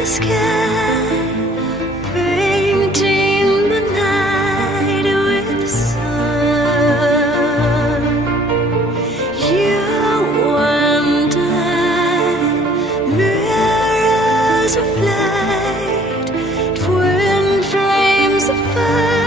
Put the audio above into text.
the sky, painting the night with the sun. You wonder, mirrors of light, twin flames of fire.